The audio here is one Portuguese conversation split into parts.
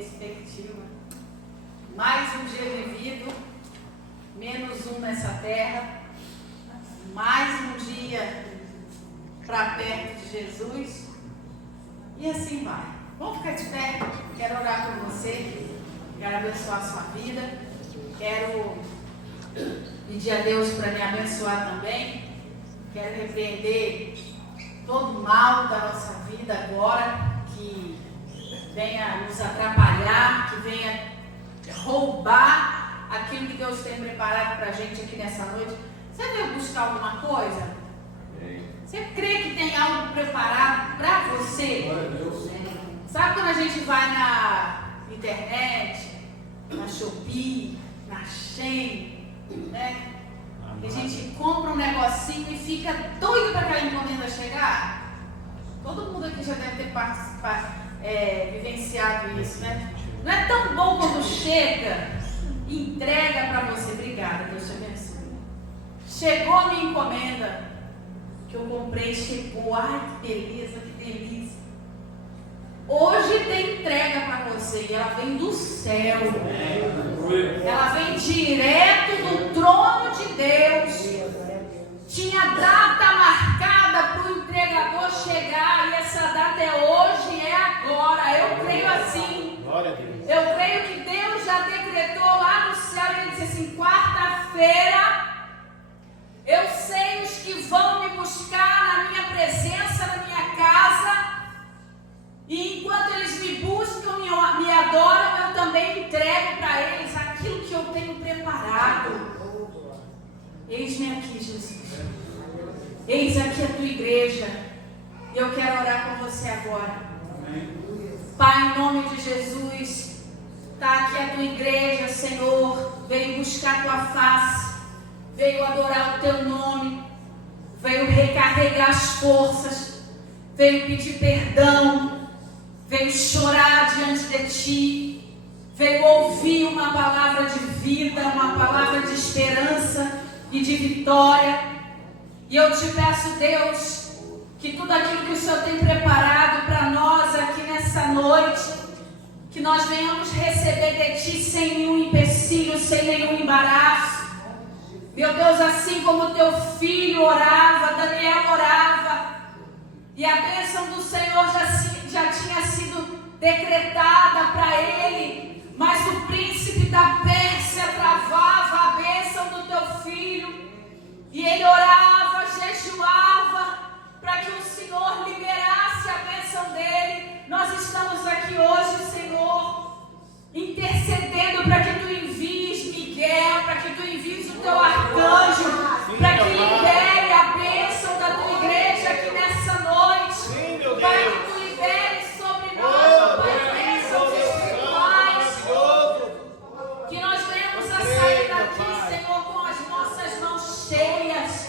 perspectiva. Mais um dia vivido, menos um nessa terra, mais um dia para perto de Jesus, e assim vai. Vamos ficar de pé, quero orar por você, quero abençoar a sua vida, quero pedir a Deus para me abençoar também, quero repreender todo o mal da nossa vida agora, que venha nos atrapalhar, que venha roubar aquilo que Deus tem preparado para a gente aqui nessa noite. Você veio buscar alguma coisa? Você crê que tem algo preparado para você? Sabe quando a gente vai na internet, na Shopee, na Shein, né? E a gente compra um negocinho e fica doido para aquela encomenda chegar? Todo mundo aqui já deve ter vivenciado isso, né? Não é tão bom quando chega e entrega para você. Obrigada, Deus te abençoe. Chegou a minha encomenda que eu comprei, chegou. Ai, que beleza, que delícia. Hoje tem entrega para você e ela vem do céu. Ela vem direto do trono de Deus. Tinha data marcada para o entregador chegar e essa data é hoje, é agora. Eu creio assim. Eu creio que Deus já decretou lá no céu e ele disse assim: quarta-feira eu sei os que vão me buscar na minha presença, na minha casa. E enquanto eles me buscam, me adoram, eu também entrego para eles aquilo que eu tenho preparado. Eis-me aqui, Jesus. Eis aqui a tua igreja. Eu quero orar com você agora. Pai, em nome de Jesus, está aqui a tua igreja, Senhor. Veio buscar a tua face. Veio adorar o teu nome. Veio recarregar as forças. Veio pedir perdão. Veio chorar diante de ti, veio ouvir uma palavra de vida, uma palavra de esperança e de vitória. E eu te peço, Deus, que tudo aquilo que o Senhor tem preparado para nós aqui nessa noite, que nós venhamos receber de ti sem nenhum empecilho, sem nenhum embaraço. Meu Deus, assim como o teu filho orava, Daniel orava, e a bênção do Senhor já tinha sido decretada para ele, mas o príncipe da Pérsia travava a bênção do teu filho, e ele orava, jejuava, para que o Senhor liberasse a bênção dele. Nós estamos aqui hoje, Senhor, intercedendo para que tu envies Miguel, para que tu envies o teu arcanjo, para que libere a bênção da tua igreja aqui nessa noite. Pai, que tu libere sobre nós, Pai, bênçãos espirituais, que nós venhamos a sair daqui, Senhor, com as nossas mãos cheias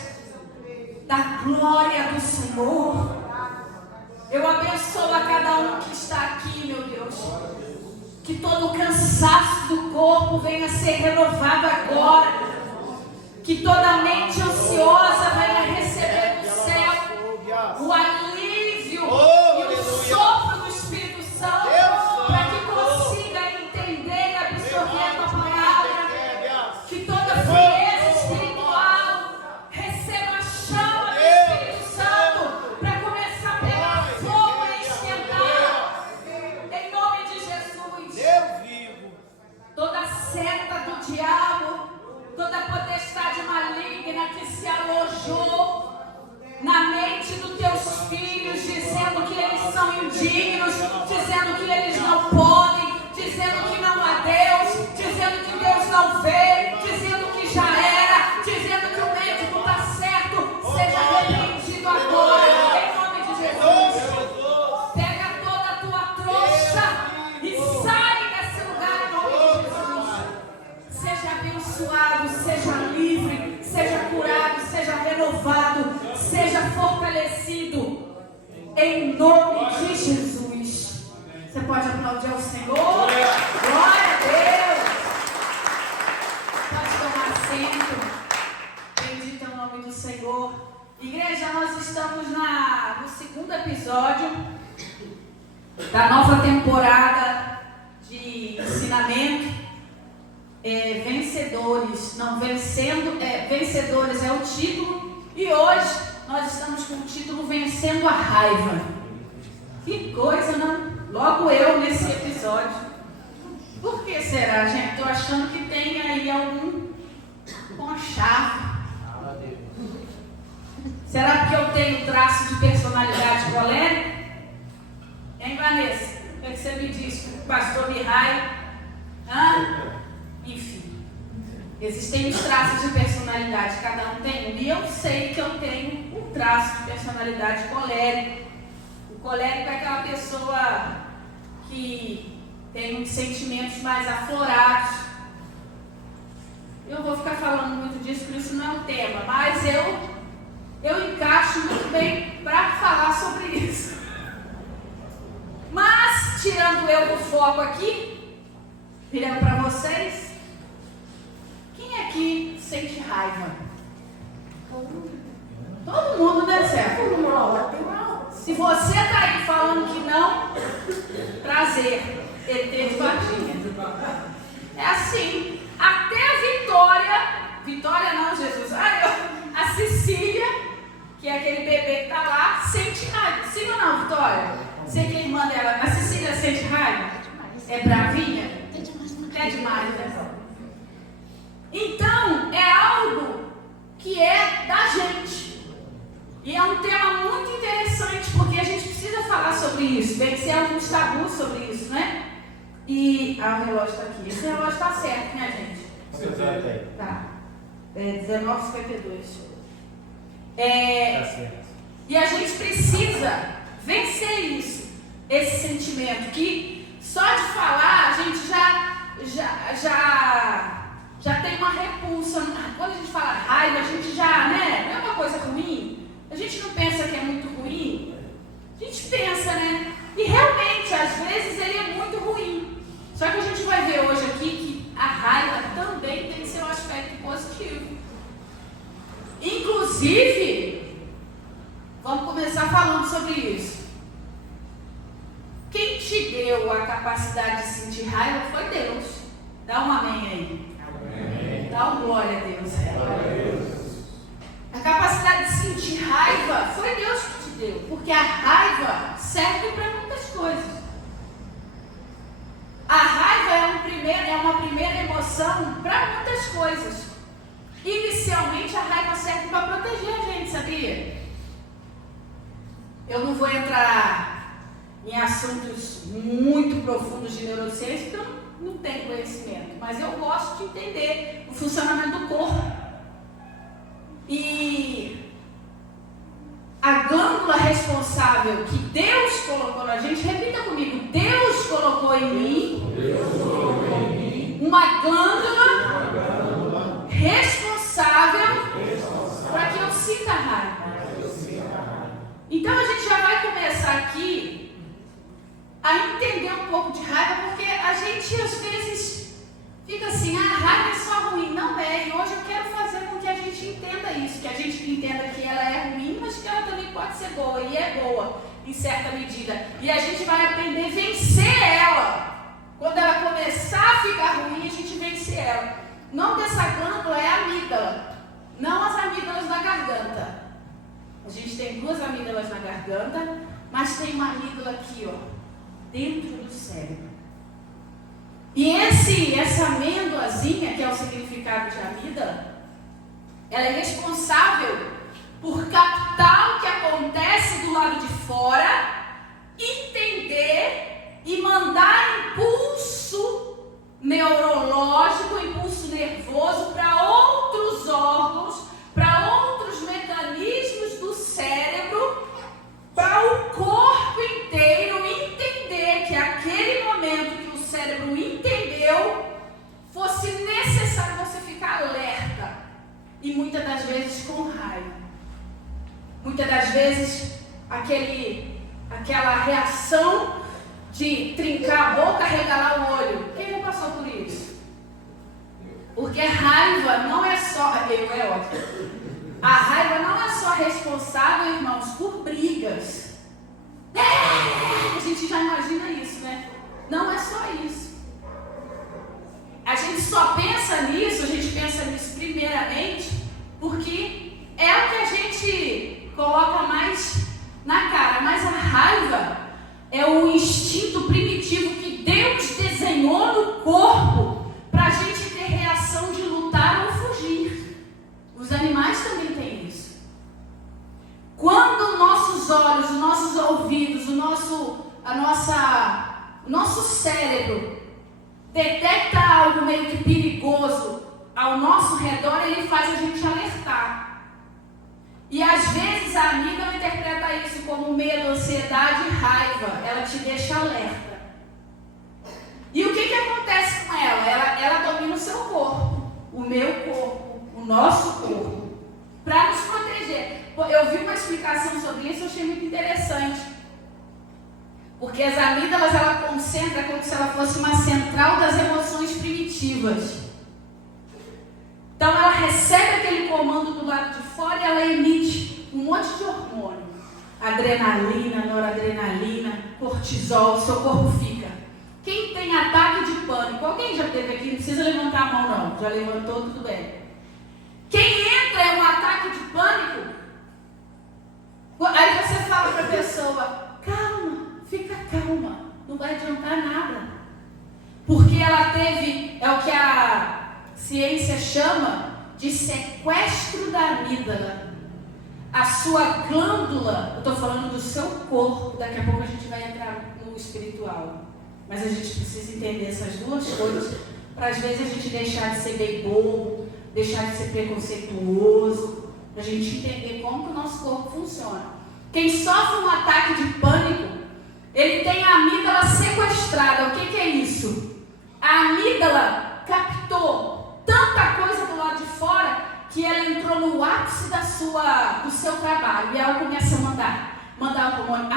da glória do Senhor. Eu abençoo a cada um que está aqui, meu Deus, que todo o cansaço do corpo venha ser renovado agora, que toda mente ansiosa venha receber do céu o alívio e o sopro do Espírito Santo, para que consiga entender e absorver a tua palavra, que toda frieza espiritual receba a chama do Espírito Santo, para começar a pegar fogo e esquentar, em nome de Jesus. Toda seta do diabo, toda potestade maligna que se alojou vencedores, não vencendo, vencedores é o título, e hoje nós estamos com o título Vencendo a Raiva. Que coisa, né? Logo eu nesse episódio. Por que será, gente? Estou achando que tem aí algum com a chave. Será porque eu tenho traço de personalidade colérica? Hein, Vanessa? O que você me disse? O pastor Mihai? Enfim, existem os traços de personalidade, cada um tem um. E eu sei que eu tenho um traço de personalidade colérico. O colérico é aquela pessoa que tem sentimentos mais aflorados. Eu vou ficar falando muito disso, por isso não é o tema, mas eu encaixo muito bem para falar sobre isso. Mas, tirando eu do foco aqui, virando para vocês, quem aqui sente raiva? Todo mundo, né, Sérgio? Se você está aí falando que não, prazer, ET Fadinha. É assim, até a Vitória não, Jesus, a Cecília, que é aquele bebê que está lá, sente raiva. Sim ou não, Vitória? Você que é irmã dela, a Cecília sente raiva? É bravinha? É demais, né? Então, é algo que é da gente. E é um tema muito interessante, porque a gente precisa falar sobre isso, vencer alguns tabus sobre isso, né? E o relógio está aqui. Esse relógio está certo, né, gente? Tá. 19h52. Tá certo. E a gente precisa vencer isso, esse sentimento que só de falar a gente já tem uma repulsa. Quando a gente fala raiva, a gente já, né? Não é uma coisa ruim. A gente não pensa que é muito ruim. A gente pensa, né? E realmente, às vezes, ele é muito ruim. Só que a gente vai ver hoje aqui que a raiva também tem seu aspecto positivo. Inclusive, vamos começar falando sobre isso. Quem te deu a capacidade de sentir raiva foi Deus. Dá um amém aí. Amém. Dá um glória a Deus. Glória a Deus. A capacidade de sentir raiva foi Deus que te deu. Porque a raiva serve para muitas coisas. A raiva é uma primeira emoção para muitas coisas. Inicialmente a raiva serve para proteger a gente, sabia? Eu não vou entrar em assuntos muito profundos de neurociência, porque eu não tenho conhecimento, mas eu gosto de entender o funcionamento do corpo. E a glândula responsável que Deus colocou na gente, repita comigo, Deus colocou em mim uma glândula responsável para que eu sinta raiva. Então a gente já vai começar aqui a entender um pouco de raiva, porque a gente às vezes fica assim, a raiva é só ruim. Não é, e hoje eu quero fazer com que a gente entenda isso, que a gente entenda que ela é ruim, mas que ela também pode ser boa, e é boa em certa medida. E a gente vai aprender a vencer ela. Quando ela começar a ficar ruim, a gente vence ela. O nome dessa glândula é amígdala, não as amígdalas da garganta. A gente tem 2 amígdalas na garganta, mas tem uma amígdala aqui, ó, dentro do cérebro. E essa amêndoazinha, que é o significado de amígdala, ela é responsável por captar o que acontece do lado de fora, entender e mandar impulso neurológico, impulso nervoso para outros órgãos, para outros mecanismos do cérebro, para o corpo inteiro entender que aquele momento que o cérebro entendeu fosse necessário você ficar alerta, e muitas das vezes com raiva, muitas das vezes aquela reação de trincar a boca, regalar o olho. Quem não passou por isso? Porque a raiva não é só, a raiva não é só responsável, irmãos, por brigas. A gente já imagina isso, né? Não é só isso. A gente só pensa nossos ouvidos, o nosso cérebro detecta algo meio que perigoso ao nosso redor, ele faz a gente alertar. E às vezes a amígdala interpreta isso como medo, ansiedade e raiva. Ela te deixa alerta. E o que acontece com ela? Ela domina o seu corpo, o meu corpo, o nosso corpo, para nos proteger. Eu vi uma explicação sobre isso, eu achei muito interessante. Porque as amígdalas, ela concentra como se ela fosse uma central das emoções primitivas. Então ela recebe aquele comando do lado de fora e ela emite um monte de hormônio. Adrenalina, noradrenalina, cortisol, seu corpo fica. Quem tem ataque de pânico? Alguém já teve aqui? Não precisa levantar a mão não. Já levantou, tudo bem. Quem entra em um ataque de pânico, aí você fala para a pessoa, calma, fica calma, não vai adiantar nada. Porque ela teve, é o que a ciência chama de sequestro da amígdala. A sua glândula, eu estou falando do seu corpo, daqui a pouco a gente vai entrar no espiritual. Mas a gente precisa entender essas duas coisas para às vezes a gente deixar de ser bem bobo, deixar de ser preconceituoso, para a gente entender como que o nosso corpo funciona. Quem sofre um ataque de pânico, ele tem a amígdala sequestrada. O que é isso? A amígdala captou tanta coisa do lado de fora que ela entrou no ápice do seu trabalho. E ela começa a mandar o hormônio,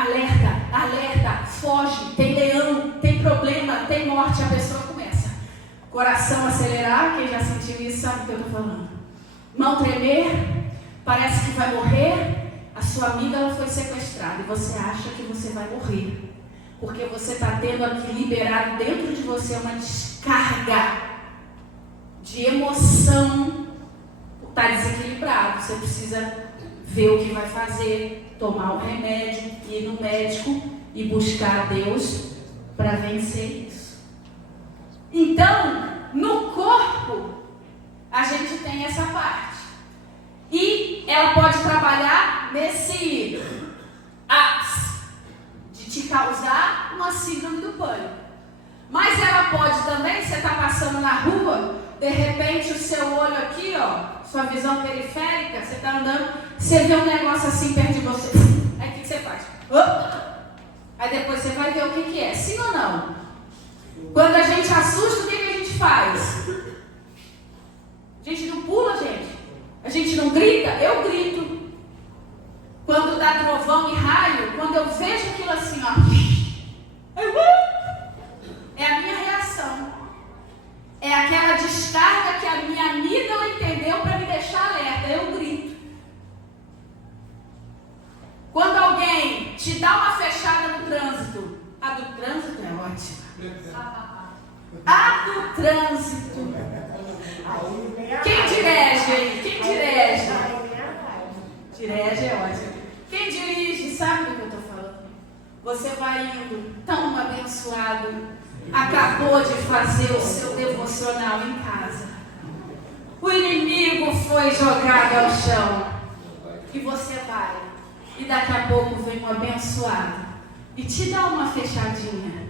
alerta, foge, tem leão, tem problema, tem morte. A pessoa começa, coração acelerar, quem já sentiu isso sabe o que eu estou falando. Mão tremer, parece que vai morrer. A sua amígdala foi sequestrada e você acha que você vai morrer. Porque você está tendo aqui liberado dentro de você uma descarga de emoção. Está desequilibrado, você precisa ver o que vai fazer, tomar o remédio, ir no médico e buscar a Deus para vencer isso. Então, no corpo, a gente tem essa parte. E ela pode trabalhar nesse ápice de te causar uma síndrome do pânico. Mas ela pode também, você está passando na rua, de repente o seu olho aqui, ó, sua visão periférica, você está andando, você vê um negócio assim perto de você. Aí o que você faz? Aí depois você vai ver o que é. Sim ou não? Quando a gente assusta, o que a gente faz? A gente não pula, gente. A gente não grita. Eu grito. Quando dá trovão e raio, quando eu vejo aquilo assim, ó, é a minha reação. É aquela descarga que a minha amígdala entendeu para me deixar alerta. Eu grito. Quando alguém te dá uma fechada no trânsito, a do trânsito é ótima. A do trânsito. Quem dirige aí? Quem dirige? Dirige é ótimo. Quem dirige sabe do que eu estou falando. Você vai indo tão abençoado. Acabou de fazer o seu devocional em casa. O inimigo foi jogado ao chão. E você vai. E daqui a pouco vem um abençoado e te dá uma fechadinha.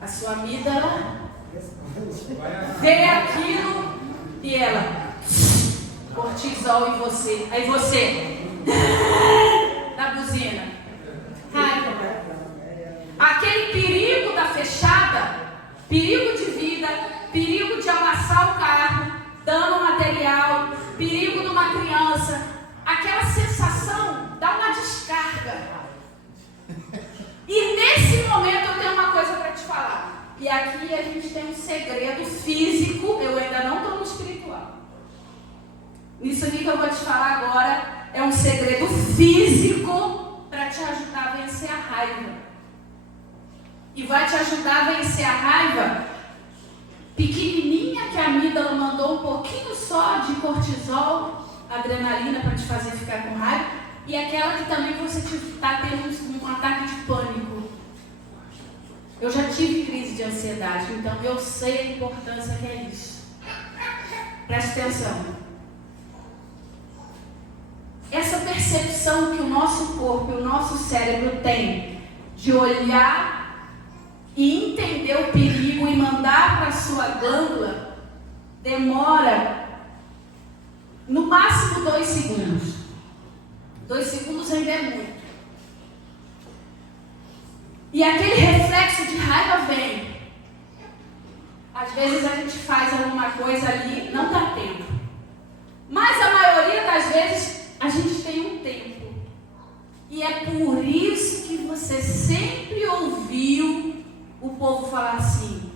A sua amígdala vê aquilo e ela cortisol em você. Aí você da buzina. Raiva. Aquele perigo da fechada, perigo de vida, perigo de amassar o carro, dano material, perigo de uma criança, aquela sensação dá uma descarga. E nesse momento eu tenho uma coisa para te falar. E aqui a gente tem um segredo físico, eu ainda não estou no espiritual. Isso aqui que eu vou te falar agora é um segredo físico para te ajudar a vencer a raiva. E vai te ajudar a vencer a raiva pequenininha que a amígdala mandou um pouquinho só de cortisol, adrenalina para te fazer ficar com raiva, e aquela que também você está tendo um ataque de pânico. Eu já tive crise de ansiedade, então eu sei a importância que é isso. Preste atenção. Essa percepção que o nosso corpo e o nosso cérebro tem de olhar e entender o perigo e mandar para a sua glândula demora no máximo 2 segundos. 2 segundos ainda é muito. E aquele reflexo de raiva vem. Às vezes a gente faz alguma coisa ali, não dá tempo. Mas a maioria das vezes a gente tem um tempo. E é por isso que você sempre ouviu o povo falar assim: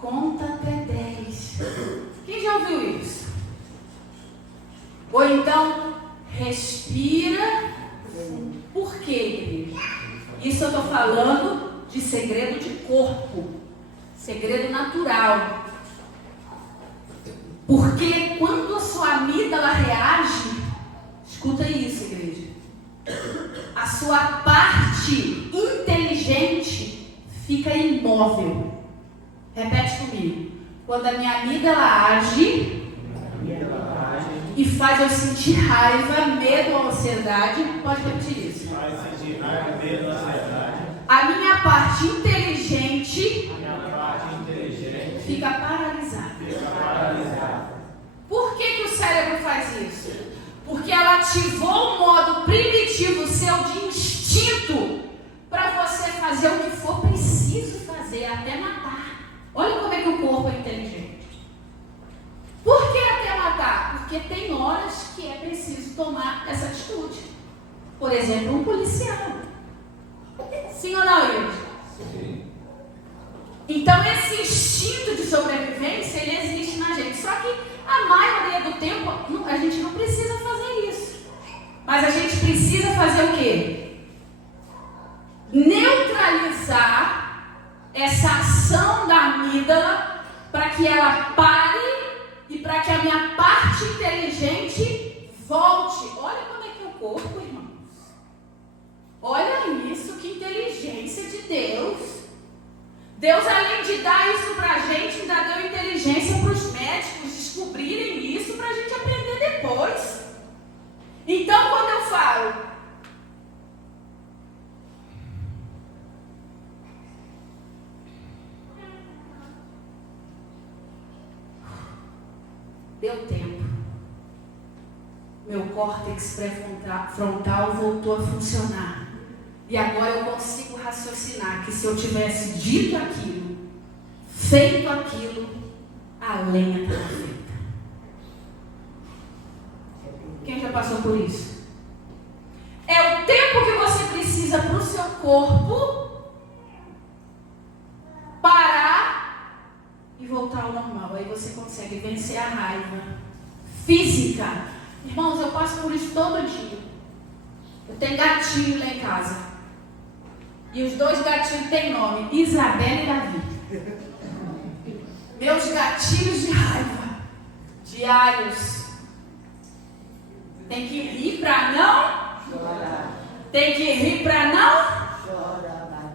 conta até 10. Quem já ouviu isso? Ou então, respira. Por quê, igreja? Isso eu estou falando de segredo de corpo, segredo natural. Porque quando a sua amígdala reage, escuta isso, igreja, a sua parte inteligente fica imóvel. Repete comigo. Quando a minha amígdala age e faz eu sentir raiva, medo ou ansiedade, pode repetir isso. A minha parte inteligente fica paralisada. Por que o cérebro faz isso? Porque ela ativou o modo primitivo seu de instinto para você fazer o que for preciso fazer, até matar. Olha como é que o corpo é inteligente. Por que até matar? Porque tem horas que é preciso tomar essa atitude. Por exemplo, um policial. Sim ou não, Yuri? Sim. Então, esse instinto de sobrevivência, ele existe na gente. Só que a maioria do tempo, a gente não precisa fazer isso. Mas a gente precisa fazer o quê? Neutralizar essa ação da amígdala para que ela pare e para que a minha parte inteligente volte. Olha como é que é o corpo, irmãos. Olha isso, que inteligência de Deus. Deus, além de dar isso para a gente, ainda deu inteligência para os médicos descobrirem isso para a gente aprender depois. Então, quando eu falo, deu tempo, meu córtex pré-frontal voltou a funcionar. E agora eu consigo raciocinar que se eu tivesse dito aquilo, feito aquilo, a lenha estava feita. Quem já passou por isso? É o tempo que você precisa para o seu corpo parar e voltar ao normal. Aí você consegue vencer a raiva física. Irmãos, eu passo por isso todo dia. Eu tenho gatinho lá em casa. E os 2 gatinhos têm nome, Isabela e Davi. Meus gatinhos de raiva, diários. Tem que rir para não chorar. Tem que rir para não chorar.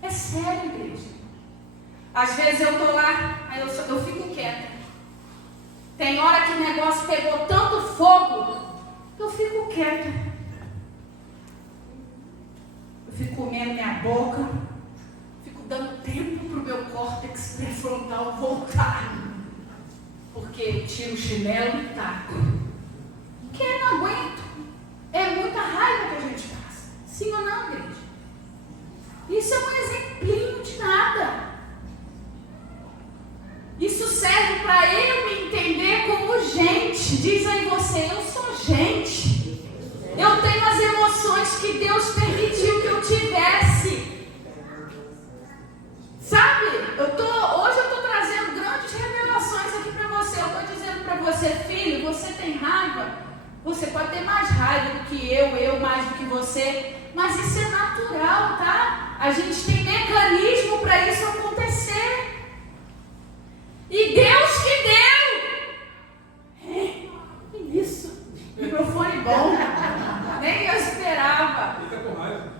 É sério, igreja. Às vezes eu estou lá, aí eu fico quieta. Tem hora que o negócio pegou tanto fogo, que eu fico quieta. Fico comendo minha boca, fico dando tempo para o meu córtex pré-frontal voltar. Porque eu tiro o chinelo e taco. Porque eu não aguento. É muita raiva que a gente passa. Sim ou não, igreja? Isso é um exemplinho de nada. Isso serve para eu me entender como gente. Diz aí você, eu sou gente. Eu tenho as emoções que Deus permitiu que eu tivesse. Sabe? Hoje eu estou trazendo grandes revelações aqui para você. Eu estou dizendo para você, filho, você tem raiva. Você pode ter mais raiva do que eu mais do que você. Mas isso é natural, tá? A gente tem mecanismo para isso acontecer. E Deus que deu. Isso. Microfone bom. Nem eu esperava. Fica com raiva.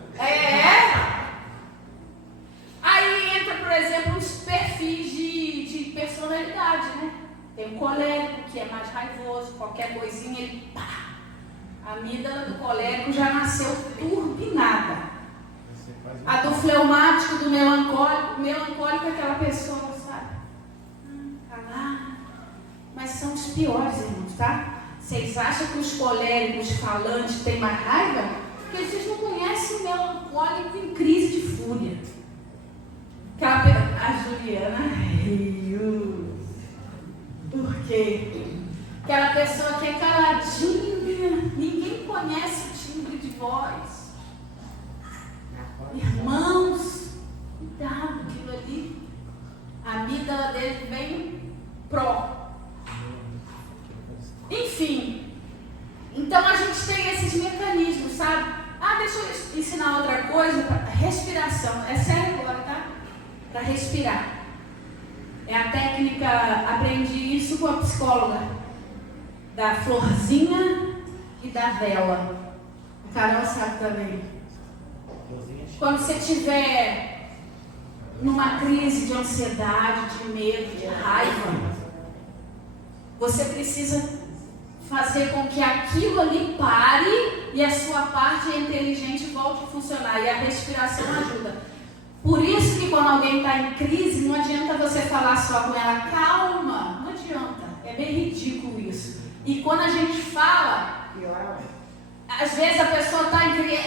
Aí entra, por exemplo, os perfis de personalidade, né? Tem um colérico que é mais raivoso, qualquer coisinha ele pá. A amígdala do colérico já nasceu turbinada. A do fleumático, do melancólico. Melancólico é aquela pessoa, sabe? Calada. Mas são os piores, irmãos, tá? Vocês acham que os coléricos falantes têm mais raiva? Porque vocês não conhecem o melancólico em crise de fúria. A Juliana riu. Por quê? Aquela pessoa que é caladinha, ninguém conhece o timbre de voz. Irmãos, cuidado, aquilo ali. A amígdala dele vem pró. Enfim, então a gente tem esses mecanismos, sabe? Deixa eu ensinar outra coisa. Respiração, é sério agora, tá? Para respirar. É a técnica, aprendi isso com a psicóloga, da florzinha e da vela. A Carol sabe também. Quando você estiver numa crise de ansiedade, de medo, de raiva, você precisa fazer com que aquilo ali pare e a sua parte inteligente volte a funcionar. E a respiração ajuda. Por isso que quando alguém está em crise, não adianta você falar só com ela, calma, não adianta. É bem ridículo isso. E quando a gente fala, às vezes a pessoa está em crise,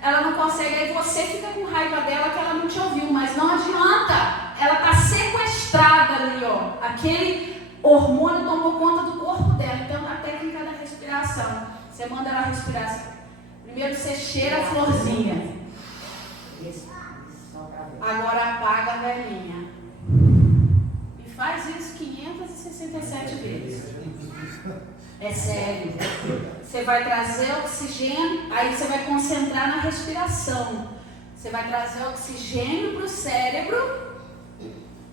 ela não consegue, aí você fica com raiva dela que ela não te ouviu, mas não adianta. Ela está sequestrada ali, ó. Aquele hormônio tomou conta do corpo dela. Então, a técnica da respiração, você manda ela respirar. Primeiro você cheira a florzinha. Agora apaga a velhinha. E faz isso 567 vezes. É sério. Você vai trazer oxigênio, aí você vai concentrar na respiração. Você vai trazer oxigênio para o cérebro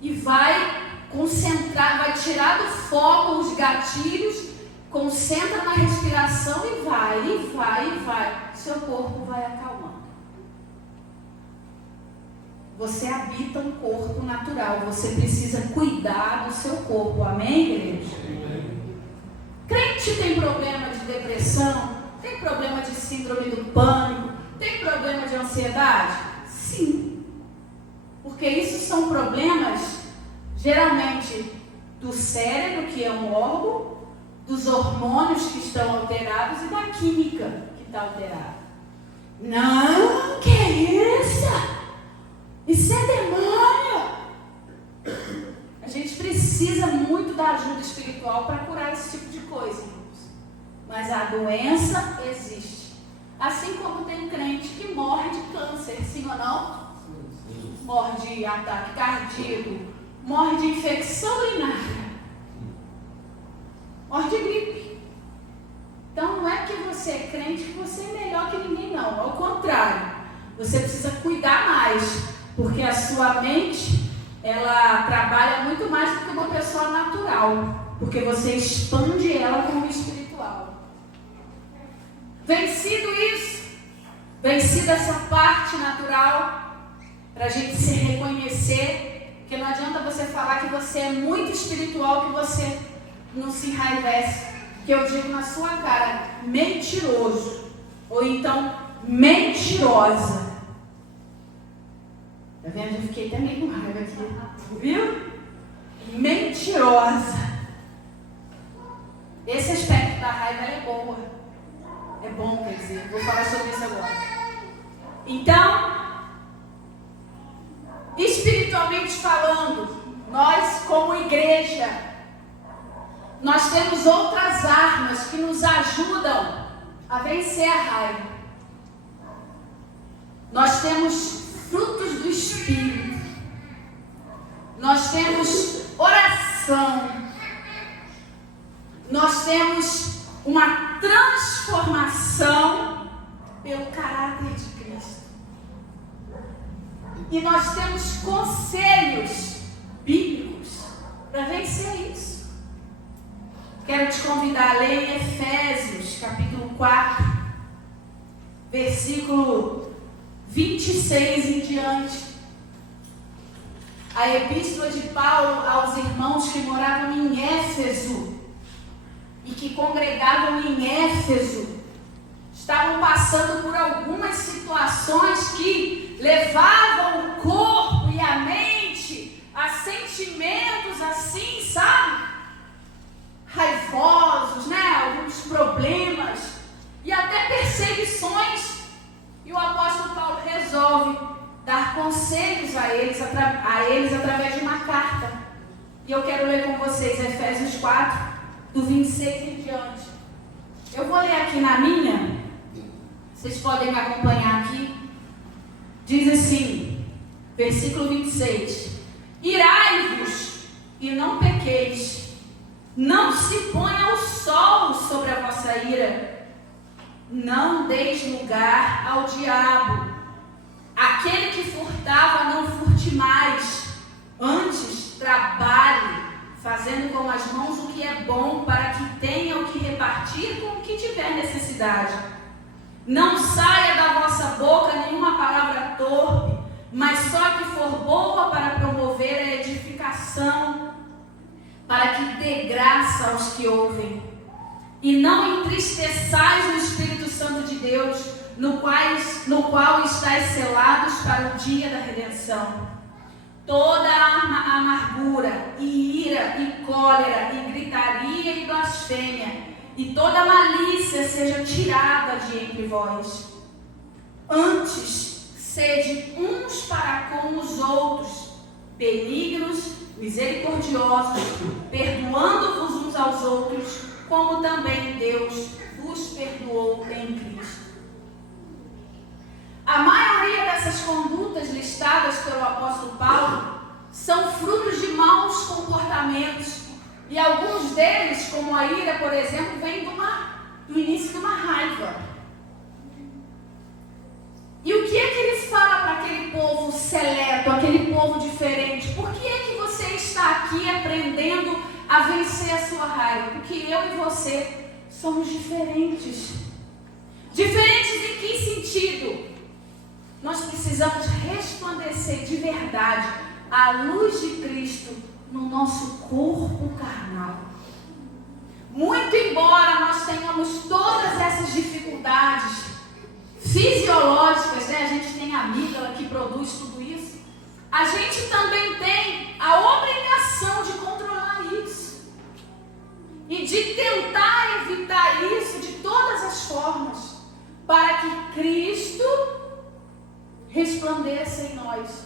e vai concentrar, vai tirar do foco os gatilhos, concentra na respiração e vai. Seu corpo vai acalmando. Você habita um corpo natural, você precisa cuidar do seu corpo, amém, igreja? Crente tem problema de depressão, tem problema de síndrome do pânico, tem problema de ansiedade? Sim, porque isso são problemas geralmente do cérebro, que é um órgão, dos hormônios que estão alterados e da química que está alterada. Não, que isso? Isso é demônio! A gente precisa muito da ajuda espiritual para curar esse tipo de coisa, irmãos. Mas a doença existe. Assim como tem crente que morre de câncer, sim ou não? Sim. Morre de ataque cardíaco, morre de infecção urinária, morre de gripe. Então não é que você é crente que você é melhor que ninguém, não. Ao contrário, você precisa cuidar mais, porque a sua mente, ela trabalha muito mais do que uma pessoa natural, porque você expande ela com o espiritual. Vencido isso, vencida essa parte natural, para a gente se reconhecer, porque não adianta você falar que você é muito espiritual, que você não se enraivece, que eu digo na sua cara, mentiroso, ou então mentirosa. Tá vendo? Eu fiquei até meio com raiva aqui, viu? Mentirosa. Esse aspecto da raiva é boa. É bom, quer dizer, vou falar sobre isso agora. Então, espiritualmente falando, nós como igreja, nós temos outras armas que nos ajudam a vencer a raiva. Nós temos frutos do Espírito. Nós temos oração. Nós temos uma transformação pelo caráter de Cristo. E nós temos conselhos bíblicos para vencer isso. Quero te convidar a ler em Efésios, capítulo 4, versículo 26 em diante. A epístola de Paulo aos irmãos que moravam em Éfeso e que congregavam em Éfeso, estavam passando por algumas situações que levavam o corpo e a mente a sentimentos assim, sabe? Raivosos, né? Alguns problemas e até perseguições. E o apóstolo Paulo resolve dar conselhos a eles através de uma carta. E eu quero ler com vocês Efésios 4, do 26 em diante. Eu vou ler aqui na minha, vocês podem me acompanhar aqui. Diz assim, versículo 26: Irai-vos e não pequeis, não se ponha o sol sobre a vossa ira, não deis lugar ao diabo. Aquele que furtava, não furte mais, antes trabalhe, fazendo com as mãos o que é bom, para que tenha o que repartir com o que tiver necessidade. Não saia da vossa boca nenhuma palavra torpe, mas só que for boa para promover a edificação, para que dê graça aos que ouvem. E não entristeçais o Espírito Santo de Deus, no qual estáis selados para o dia da redenção. Toda amargura, e ira, e cólera, e gritaria, e blasfêmia, e toda malícia seja tirada de entre vós. Antes, sede uns para com os outros, benignos, misericordiosos, perdoando-vos uns aos outros, como também Deus vos perdoou em Cristo. A maioria dessas condutas listadas pelo apóstolo Paulo são frutos de maus comportamentos. E alguns deles, como a ira, por exemplo, vem do início de uma raiva. E o que é que ele fala para aquele povo seleto, aquele povo diferente? Por que é que você está aqui aprendendo a vencer a sua raiva? Porque eu e você somos diferentes. Diferentes em que sentido? Nós precisamos resplandecer de verdade a luz de Cristo no nosso corpo carnal. Muito embora nós tenhamos todas essas dificuldades fisiológicas, né? A gente tem a amígdala que produz tudo isso. A gente também tem a obrigação de controlar isso e de tentar evitar isso de todas as formas, para que Cristo resplandeça em nós.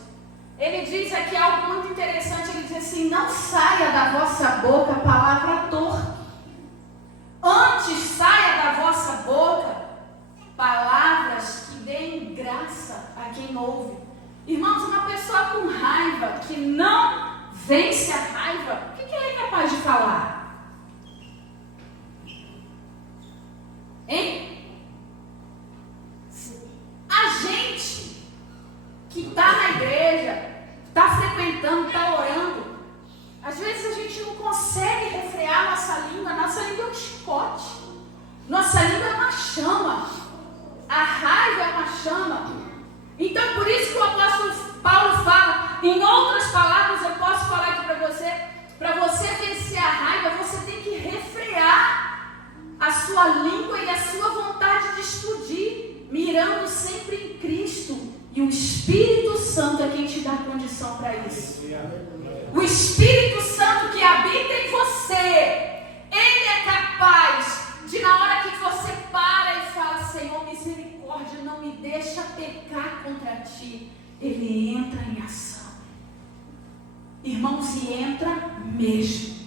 Ele diz aqui algo muito interessante. Ele diz assim: não saia da vossa boca palavra torpe, antes saia da vossa boca palavras que deem graça a quem ouve. Irmãos, uma pessoa com raiva, que não vence a raiva, o que ela é capaz de falar? Hein? A gente que está na igreja, está frequentando, está orando, às vezes a gente não consegue refrear nossa língua é um chicote, nossa língua é uma chama, a raiva é uma chama. Então por isso que o apóstolo Paulo fala, em outras palavras eu posso falar aqui para você vencer a raiva, você tem que refrear a sua língua e a sua vontade de explodir, mirando sempre em Cristo. E o Espírito Santo é quem te dá condição para isso. O Espírito Santo que habita em você, ele é capaz de, na hora que você para e fala: Senhor, misericórdia, não me deixa pecar contra ti, ele entra em ação. Irmãos, e entra mesmo.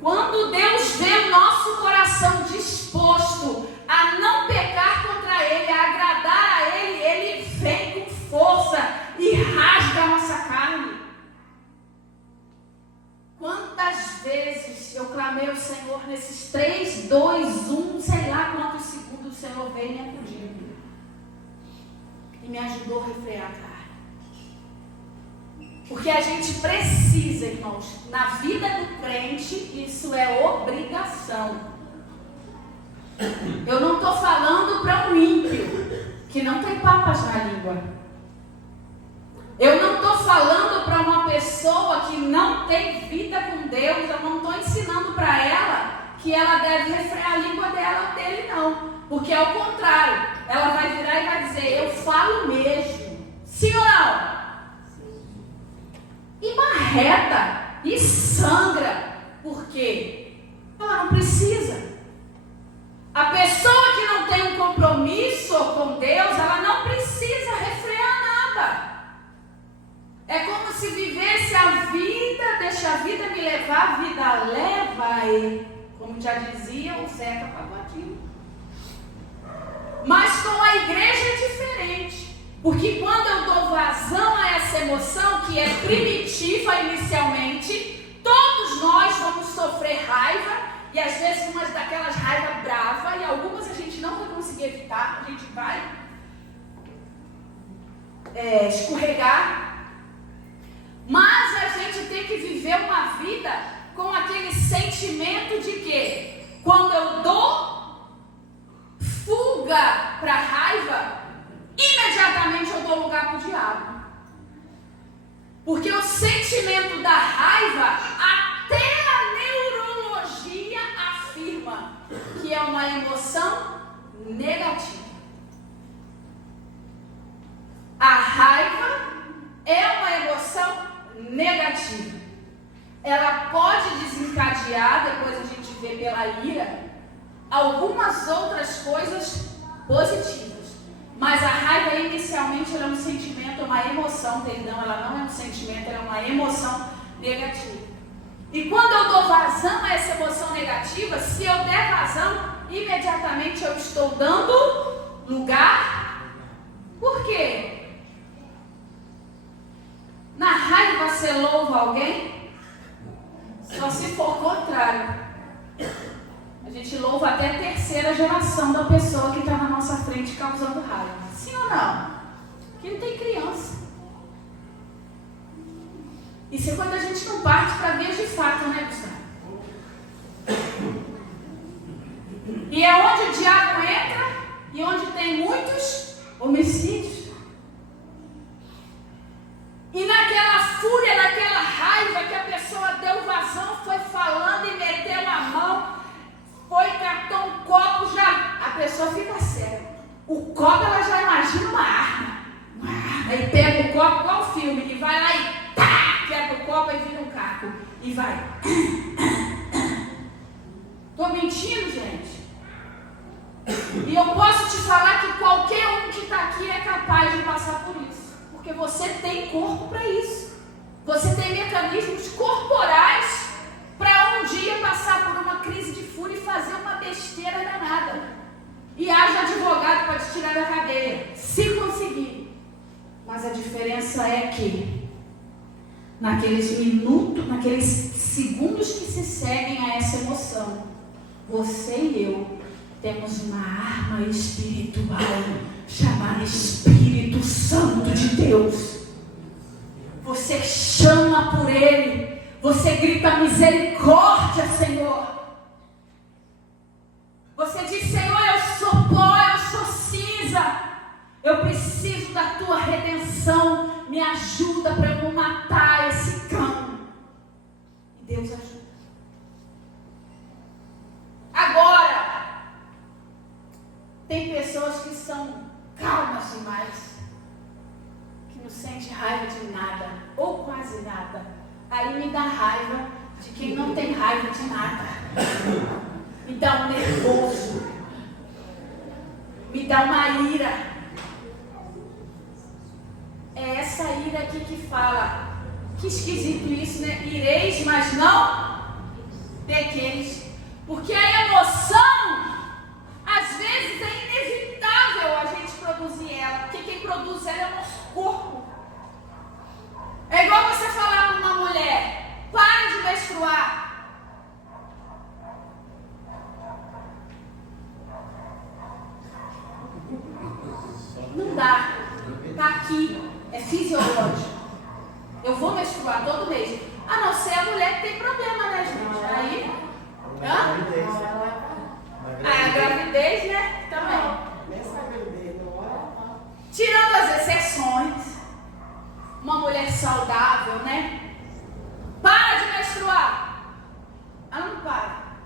Quando Deus vê o nosso coração disposto a não pecar contra ele, a agradar a ele, ele vem com força e rasga a nossa carne. Quantas vezes eu clamei ao Senhor nesses 3, 2, 1, sei lá quantos segundos o Senhor veio me acudir e me ajudou a refrear a carne. Porque a gente precisa, irmãos, na vida do crente, isso é obrigação. Eu não estou falando para um ímpio que não tem papas na língua. Eu não estou falando para uma pessoa que não tem vida com Deus. Eu não estou ensinando para ela que ela deve refrear a língua dela, dele não. Porque é o contrário. Ela vai virar e vai dizer, eu falo mesmo. Sim ou não? E marreta, e sangra. Por quê? Ela não precisa. A pessoa que não tem um compromisso com Deus, ela não precisa refrear nada. É como se vivesse a vida, deixa a vida me levar, a vida leva, como já dizia o Zeca Pagodinho. Mas com a igreja é diferente. Porque quando eu dou vazão a essa emoção, que é primitiva inicialmente, todos nós vamos sofrer raiva. E às vezes umas daquelas raivas bravas, e algumas a gente não vai conseguir evitar, a gente vai escorregar. Mas a gente tem que viver uma vida com aquele sentimento de que quando eu dou fuga para a raiva, imediatamente eu dou lugar para o diabo. Porque o sentimento da raiva, até a neurologia afirma que é uma emoção negativa. A raiva é uma emoção negativa. Ela pode desencadear, depois a gente vê pela ira, algumas outras coisas positivas. Mas a raiva inicialmente ela é um sentimento, é uma emoção, perdão, ela não é um sentimento, ela é uma emoção negativa. E quando eu dou vazão a essa emoção negativa, se eu der vazão, imediatamente eu estou dando lugar. Por quê? Na raiva você louva alguém? Só se for o contrário. A gente louva até a terceira geração da pessoa que está na nossa frente causando raiva. Sim ou não? Porque não tem criança. Isso é quando a gente não parte para ver de fato, né, Gustavo? E é onde o diabo entra e onde tem muitos homicídios. E naquela fúria, naquela raiva que a pessoa deu vazão, foi falando e meteu a mão, foi, catou um copo, já a pessoa fica cega. O copo ela já imagina uma arma. Aí pega o copo igual o filme e vai lá e tá, pega o copo e vira um caco. E vai. Tô mentindo, gente? E eu posso te falar que qualquer um que está aqui é capaz de passar por isso. Porque você tem corpo para isso. Você tem mecanismos corporais para um dia passar por uma crise de fúria e fazer uma besteira danada. E haja advogado para te tirar da cadeia, se conseguir. Mas a diferença é que naqueles minutos, naqueles segundos que se seguem a essa emoção, você e eu temos uma arma espiritual chamada Espírito Santo de Deus. Você chama por Ele, você grita misericórdia, Senhor. Você diz, Senhor, eu sou pó, eu sou cinza, eu preciso da Tua redenção, me ajuda para eu não matar esse cão. E Deus ajuda. Agora, tem pessoas que são calmas demais, que não sente raiva de nada, ou quase nada. Aí me dá raiva de quem não tem raiva de nada. Me dá um nervoso, me dá uma ira. É essa ira aqui que fala, que esquisito isso, né? Ireis, mas não pequeis. Porque a emoção, às vezes, é inevitável a gente produzir ela. Porque quem produz ela é o nosso corpo. É igual você falar para uma mulher, para de menstruar. Não dá. Está aqui. É fisiológico. Eu vou menstruar todo mês. A não ser a mulher que tem problema, né, gente? Aí... A gravidez, né? Também. Tirando as exceções, uma mulher saudável, né? Para de menstruar. Ela não para.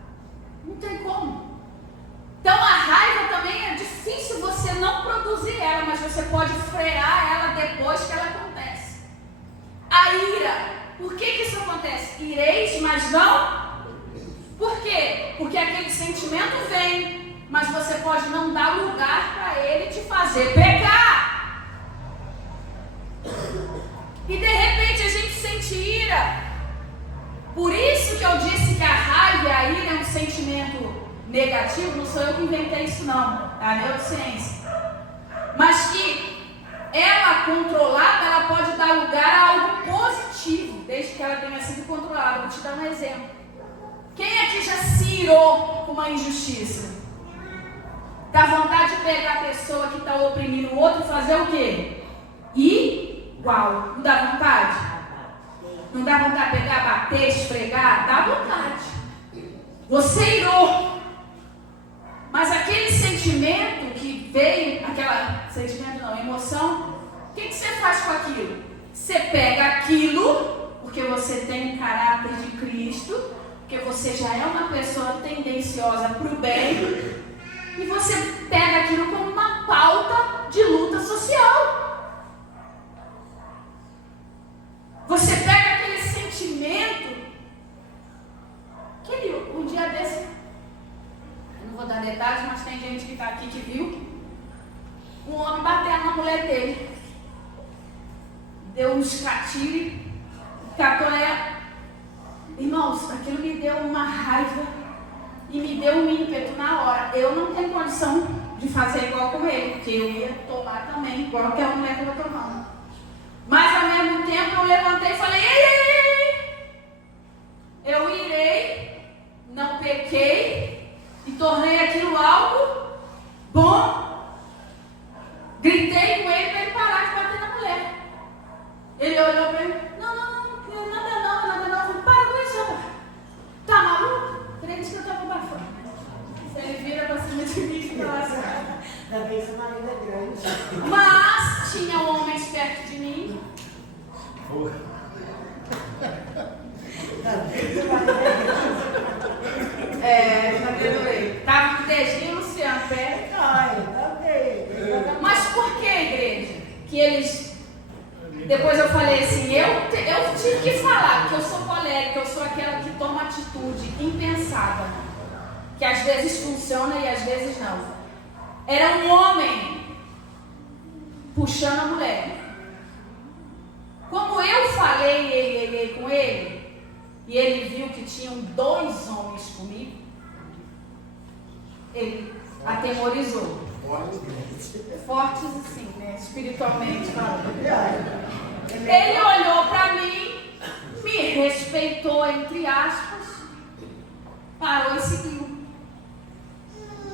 você pode frear ela depois que ela acontece. A ira, por que isso acontece? Ireis, mas não? Por quê? Porque aquele sentimento vem, mas você pode não dar lugar para ele te fazer pecar. E de repente a gente sente ira. Por isso que eu disse que a raiva e a ira é um sentimento negativo. Não sou eu que inventei isso não, é a neurociência. Mas que ela controlada, ela pode dar lugar a algo positivo, desde que ela tenha sido controlada. Vou te dar um exemplo. Quem aqui já se irou com uma injustiça? Dá vontade de pegar a pessoa que está oprimindo o outro e fazer o quê? Igual. Não dá vontade? Não dá vontade de pegar, bater, esfregar? Dá vontade. Você irou. Mas aquele sentimento que veio, emoção, o que você faz com aquilo? Você pega aquilo, porque você tem um caráter de Cristo, porque você já é uma pessoa tendenciosa para o bem, e você pega aquilo como uma pauta de luta social. Você pega aquele sentimento, um dia desse, eu não vou dar detalhes, mas tem gente que está aqui que viu, um homem batendo na mulher dele, deu um escatilho, catou ela. Irmãos, aquilo me deu uma raiva e me deu um ímpeto na hora. Eu não tenho condição de fazer igual com ele, porque eu ia tomar também, igual que a mulher que eu estou tomando. Mas ao mesmo tempo eu levantei e falei: ei! Eu irei, não pequei e tornei aquilo algo bom. Gritei com ele para ele parar de bater na mulher. Ele olhou para mim: não, nada não. Para com isso, rapaz. Tá maluco? Creio que eu estava abafando. Ele vira para cima de mim e fala assim. Da vez a Maria é grande. Mas tinha homens perto de mim. Estava com o dedinho, Luciano, perto. Mas por que, igreja? Que eles... Depois eu falei assim, eu tive que falar que eu sou colérica, eu sou aquela que toma atitude impensada, que às vezes funciona e às vezes não. Era um homem puxando a mulher. Como eu falei com ele, e ele viu que tinham 2 homens comigo, ele atemorizou. Fortes assim, né? Espiritualmente falando. Ele olhou para mim, me respeitou, entre aspas, parou e seguiu.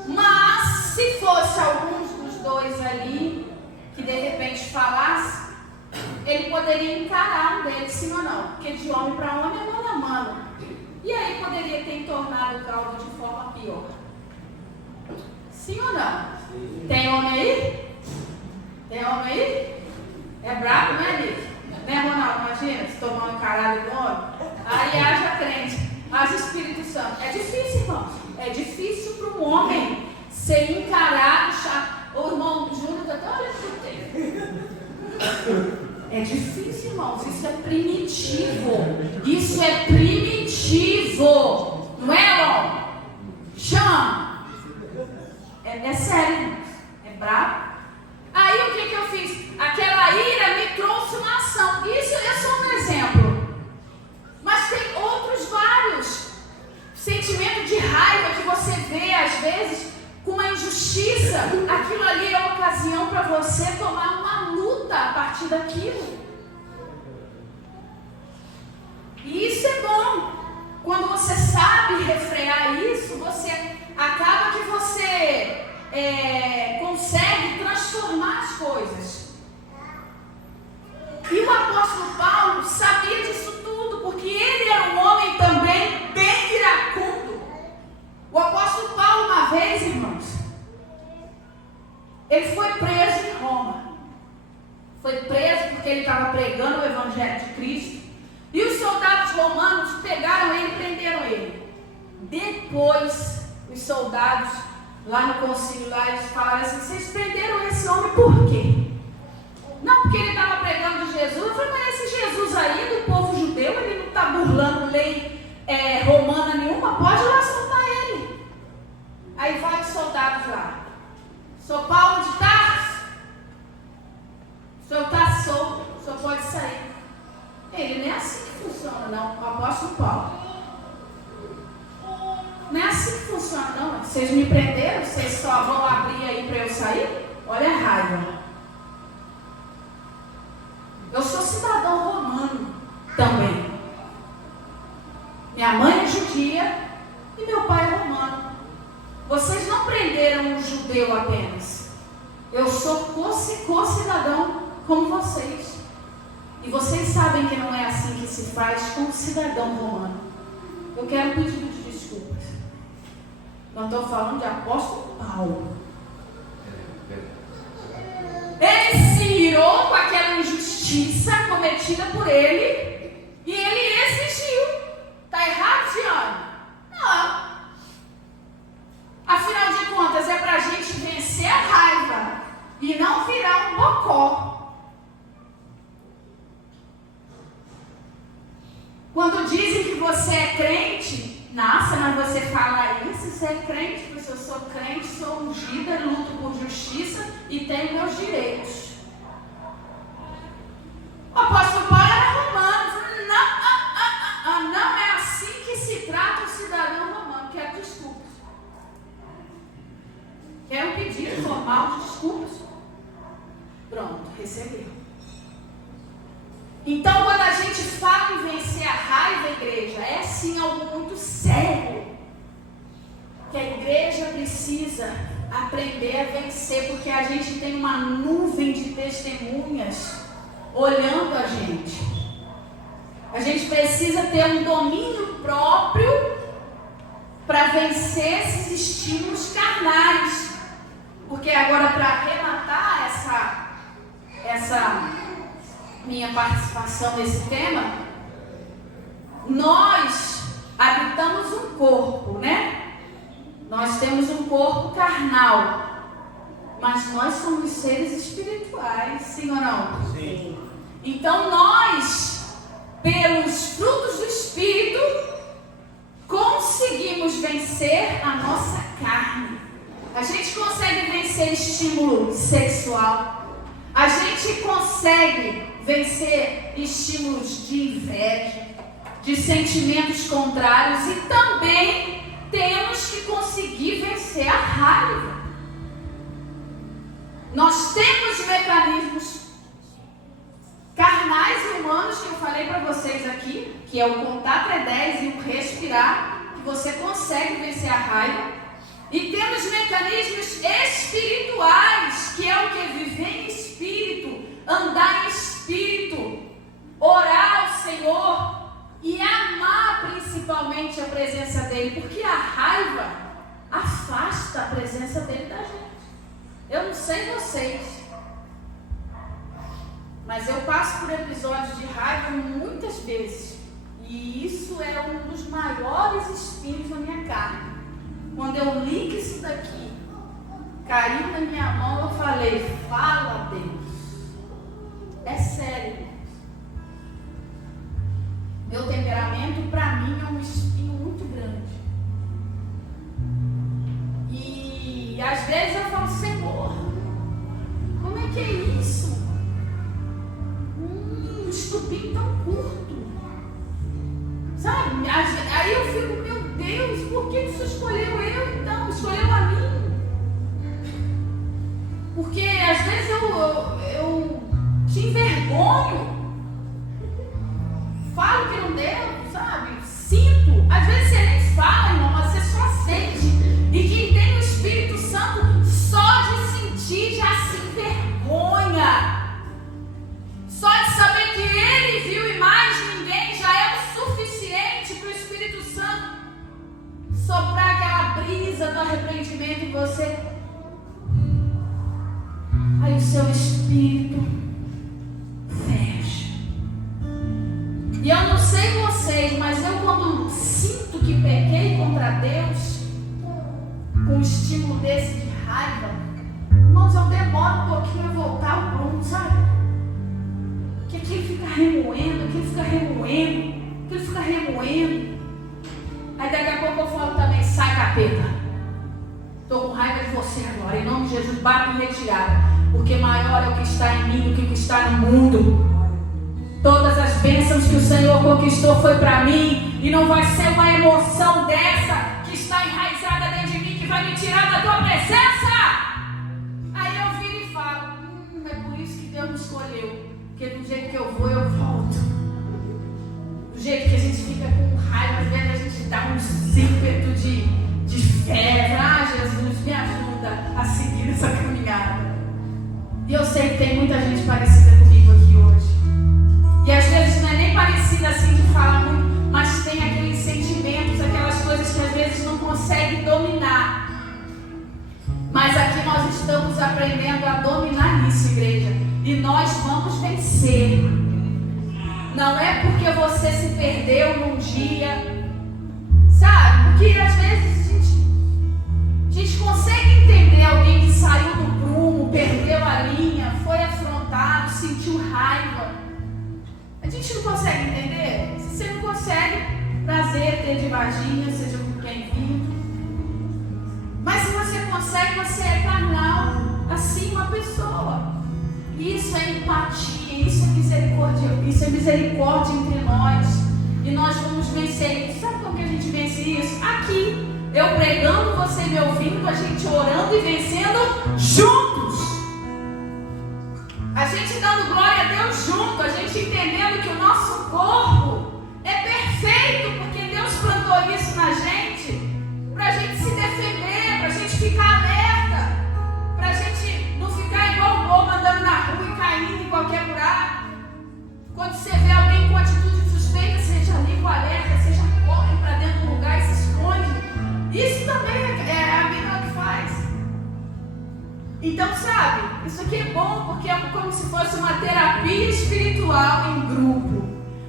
Mas se fosse alguns dos 2 ali, que de repente falasse, ele poderia encarar um deles, sim ou não? Porque de homem para homem é mano a mano. E aí poderia ter tornado o caldo de forma pior. Sim ou não? Sim. Tem homem aí? Tem homem aí? É brabo, né, Nick? Né, Ronaldo? Imagina, se tomar um encarado do homem. Aí haja crente, haja Espírito Santo. É difícil, irmãos. É difícil para um homem ser encarado. O irmão Júnior até olha pro tempo. É difícil, irmãos. Isso é primitivo. Isso é primitivo. Não é, irmão? Chama. É sério, irmãos. É brabo. Aí o que eu fiz? Aquela ira me trouxe uma ação. Isso é só um exemplo. Mas tem outros vários. Sentimento de raiva que você vê às vezes com uma injustiça. Aquilo ali é ocasião para você tomar uma luta a partir daquilo. E isso é bom. Quando você sabe refrear isso, você acaba que você consegue transformar as coisas. E o apóstolo Paulo sabia disso tudo, porque ele era um homem também bem iracundo. O apóstolo Paulo, uma vez, irmãos, ele foi preso em Roma. Foi preso porque ele estava pregando o evangelho de Cristo. E os soldados romanos pegaram ele e prenderam ele. Depois, os soldados lá no concílio, lá, eles falaram assim: vocês prenderam esse homem por quê? porque ele estava pregando de Jesus. Eu falei, mas esse Jesus aí do povo judeu, ele não está burlando lei romana nenhuma, pode ir lá soltar ele. Aí vai os soldados lá. Sou Paulo de Tarso, o senhor está solto, o senhor pode sair. Ele não é assim que funciona, não, o apóstolo Paulo. Não é assim que funciona, não. Vocês me prenderam, vocês só vão abrir aí para eu sair? Olha a raiva. Eu sou cidadão romano também. Minha mãe é judia e meu pai é romano. Vocês não prenderam um judeu apenas. Eu sou co-cidadão como vocês. E vocês sabem que não é assim que se faz com um cidadão romano. Eu quero um pedido de desculpas. Não estou falando de apóstolo Paulo. Ele se irou com aquela injustiça cometida por ele e ele exigiu. Está errado, Tiana? Não. Afinal de contas, é para a gente vencer a raiva e não virar um bocó. Quando dizem que você é crente, nossa, mas você fala isso, você é crente, porque eu sou crente, sou ungida, luto por justiça e tenho meus direitos. O apóstolo Paulo era romano. Não é assim que se trata o cidadão romano. Quero desculpas. Quer um pedido formal de desculpas? Pronto, recebeu. Então, quando a gente fala em vencer a raiva, igreja, é sim algo muito sério. Que a igreja precisa aprender a vencer, porque a gente tem uma nuvem de testemunhas olhando a gente. A gente precisa ter um domínio próprio para vencer esses estímulos carnais. Porque agora, para arrematar essa minha participação nesse tema, nós habitamos um corpo, né? Nós temos um corpo carnal, mas nós somos seres espirituais, sim ou não? Sim. Então nós, pelos frutos do Espírito, conseguimos vencer a nossa carne. A gente consegue vencer estímulo sexual. A gente consegue vencer estímulos de inveja, de sentimentos contrários, e também temos que conseguir vencer a raiva. Nós temos mecanismos carnais e humanos que eu falei para vocês aqui, que é o contar até 10 e o respirar, que você consegue vencer a raiva. E temos mecanismos espirituais, que é o que? Viver em espírito, andar em espírito, orar ao Senhor e amar principalmente a presença dEle, porque a raiva afasta a presença dEle da gente. Eu não sei vocês, mas eu passo por episódios de raiva muitas vezes, e isso é um dos maiores espinhos na minha carne. Quando eu li que isso daqui caiu na minha mão, eu falei, fala, Deus. É sério, irmãos. Meu temperamento, para mim, é um espinho muito grande. E às vezes eu falo, Senhor, como é que é isso? Um estupim tão curto. Sabe? Aí eu fico, meu Deus, por que você escolheu eu então? Escolheu a mim? Porque às vezes eu te envergonho. Falo que não devo, sabe? Sinto. Às vezes você nem fala, irmão, mas você só sente. E quem tem o Espírito Santo, só de sentir já se envergonha. Só de saber que Ele viu e mais ninguém já é o suficiente para o Espírito Santo soprar aquela brisa do arrependimento em você. Aí o seu espírito fecha. E eu não sei vocês, mas eu quando sinto que pequei contra Deus, com um estímulo desse de raiva, irmãos, eu demoro um pouquinho a voltar ao prumo, sabe? que aquilo fica remoendo, Aí daqui a pouco eu falo também, sai capeta. Estou com raiva de você agora, em nome de Jesus, bato em retirada. Porque maior é o que está em mim do que o que está no mundo. Todas as bênçãos que o Senhor conquistou foi para mim. E não vai ser uma emoção dessa que está enraizada dentro de mim que vai me tirar da tua presença. Aí eu viro e falo, é por isso que Deus me escolheu. Porque do jeito que eu vou, eu volto. Do jeito que a gente fica com raiva, às vezes a gente dá um ímpeto de fé. Ah, Jesus, me ajuda a seguir essa caminhada. E eu sei que tem muita gente parecida comigo aqui hoje. E às vezes não é nem parecida assim de falar muito, mas tem aqueles sentimentos, aquelas coisas que às vezes não consegue dominar. Mas aqui nós estamos aprendendo a dominar isso, igreja. E nós vamos vencer. Não é porque você se perdeu num dia, sabe? Porque às vezes a gente consegue entender alguém que saiu do prumo, perdeu a linha, foi afrontado, sentiu raiva. A gente não consegue entender? Se você não consegue, prazer ter de Varginha, seja com quem vir. Mas se você consegue, você é carnal, assim uma pessoa. Isso é empatia, isso é misericórdia entre nós. E nós vamos vencer isso. Sabe como que a gente vence isso? Aqui, eu pregando, você me ouvindo, a gente orando e vencendo juntos. A gente dando glória a Deus junto, a gente entendendo que o nosso corpo é perfeito, porque Deus plantou isso na gente, pra gente se defender, pra gente ficar alerta, pra gente não ficar igual o bobo andando na rua e caindo em qualquer buraco. Quando você vê alguém com atitude suspeita, você já liga o alerta, você já corre pra dentro do lugar e se esconde. Isso também é a Bíblia que faz. Então, sabe, isso aqui é bom porque é como se fosse uma terapia espiritual em grupo,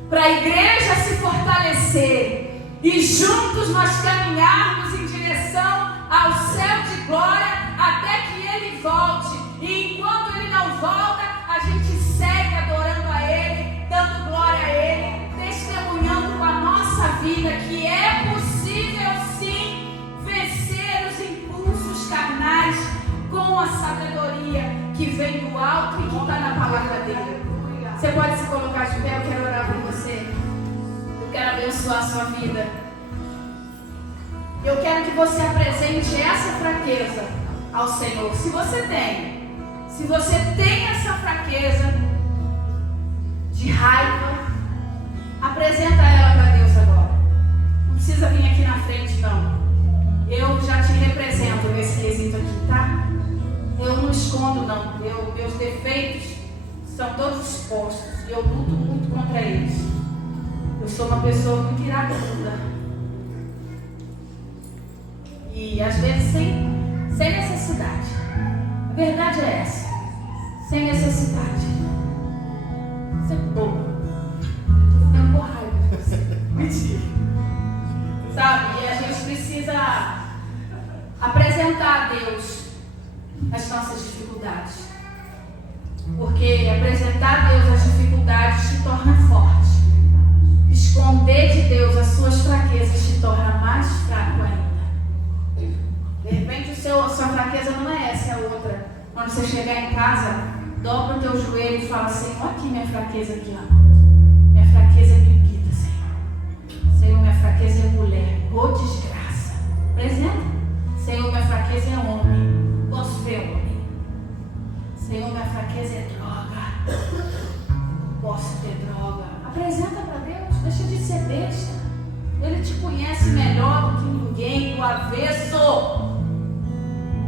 para a igreja se fortalecer e juntos nós caminharmos em direção ao céu de glória até que Ele volte. E enquanto Ele não volta, a gente segue adorando a Ele, dando glória a Ele, testemunhando com a nossa vida que é possível sim vencer os impulsos carnais com a sabedoria que vem do alto e que está na palavra dele. Você pode se colocar de pé, eu quero orar por você. Eu quero abençoar a sua vida. Eu quero que você apresente essa fraqueza ao Senhor. Se você tem essa fraqueza de raiva, apresenta ela para Deus agora. Não precisa vir aqui na frente, não. Eu já te represento nesse quesito aqui, tá? Eu não escondo, não. Meus defeitos são todos expostos. E eu luto muito contra eles. Eu sou uma pessoa muito iracuda. E às vezes sem necessidade. A verdade é essa. Sem necessidade. Você é bobo. Eu tenho raiva de você. Mentira. Sabe? E a gente precisa apresentar a Deus as nossas dificuldades. Porque apresentar a Deus as dificuldades te torna forte. Esconder de Deus as suas fraquezas te torna mais fraco ainda. De repente sua fraqueza não é essa, é outra. Quando você chegar em casa, dobra o teu joelho e fala: Senhor, aqui minha fraqueza aqui, ó. Minha fraqueza é bebida, Senhor. Senhor, minha fraqueza é mulher. Ô desgraça. Apresenta. Senhor, minha fraqueza é homem. Posso ver homem. Senhor, minha fraqueza é droga. Posso ter droga. Apresenta para Deus. Deixa de ser besta. Ele te conhece melhor do que ninguém, do avesso.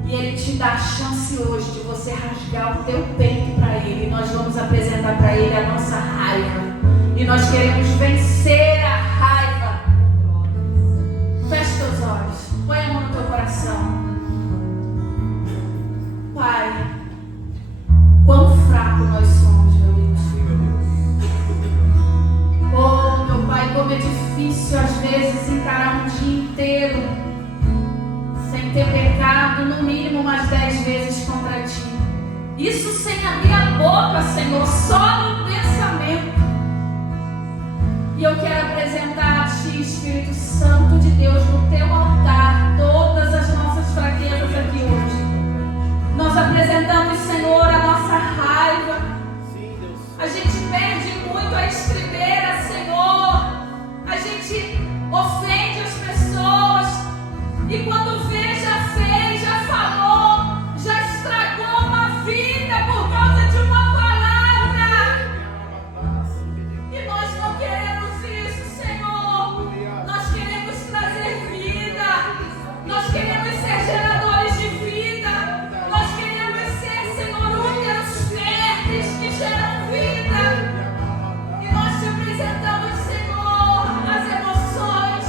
E Ele te dá a chance hoje de você rasgar o teu peito para Ele. E nós vamos apresentar para Ele a nossa raiva. E nós queremos vencer a raiva. Feche teus olhos. Põe a mão no teu coração. Pai, quão fraco nós somos, meu Deus. Oh, meu Pai, como é difícil às vezes encarar um dia inteiro sem ter pecado, no mínimo umas 10 vezes contra Ti. Isso sem abrir a boca, Senhor, só no pensamento. E eu quero apresentar a Ti, Espírito Santo de Deus, no Teu altar, todas as nossas fraquezas aqui hoje. Nós apresentamos, Senhor, a nossa raiva. A gente perde muito a estribeira, Senhor. A gente ofende as pessoas. E quando vê, já fez, já falou, já estragou uma vida por causa de uma palavra. E nós não queremos isso, Senhor. Nós queremos trazer vida. Nós queremos ser geradores de vida. Nós queremos ser, Senhor, úteros férteis que geram vida. E nós te apresentamos, Senhor, as emoções.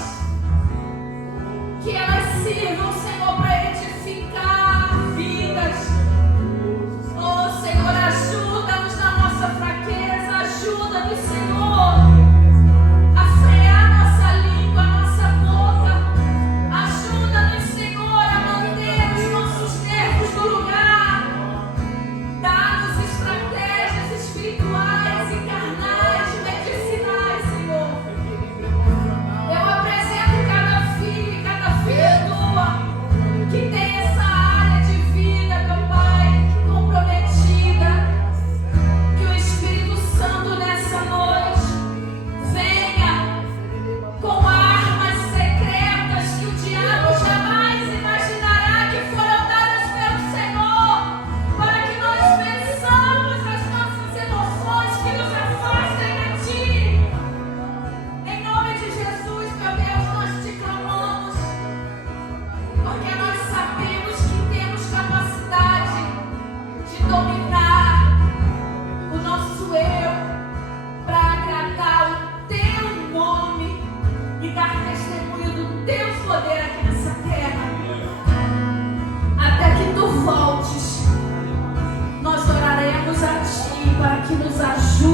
Que elas sirvam, Senhor, para edificar vidas. Oh, Senhor, ajuda-nos na nossa fraqueza. Ajuda-nos, Senhor, a frear nossa língua, nossa boca. Ajuda-nos, Senhor, a manter os nossos nervos no lugar. Dá-nos estratégias espirituais e carnais, medicinais, Senhor. Eu apresento cada filho e cada filha tua que tem essa área de vida, meu Pai, comprometida. Que o Espírito Santo nessa noite venha com armas secretas que o diabo jamais imaginará que foram dadas pelo Senhor, para que nós vençamos as nossas emoções que nos afastem de Ti. Em nome de Jesus, meu Deus, nós te clamamos, porque nós sabemos que temos capacidade de dominar o nosso eu para agradar o Teu nome e dar testemunho do Teu poder aqui nessa terra. Até que Tu voltes, nós oraremos a Ti para que nos ajude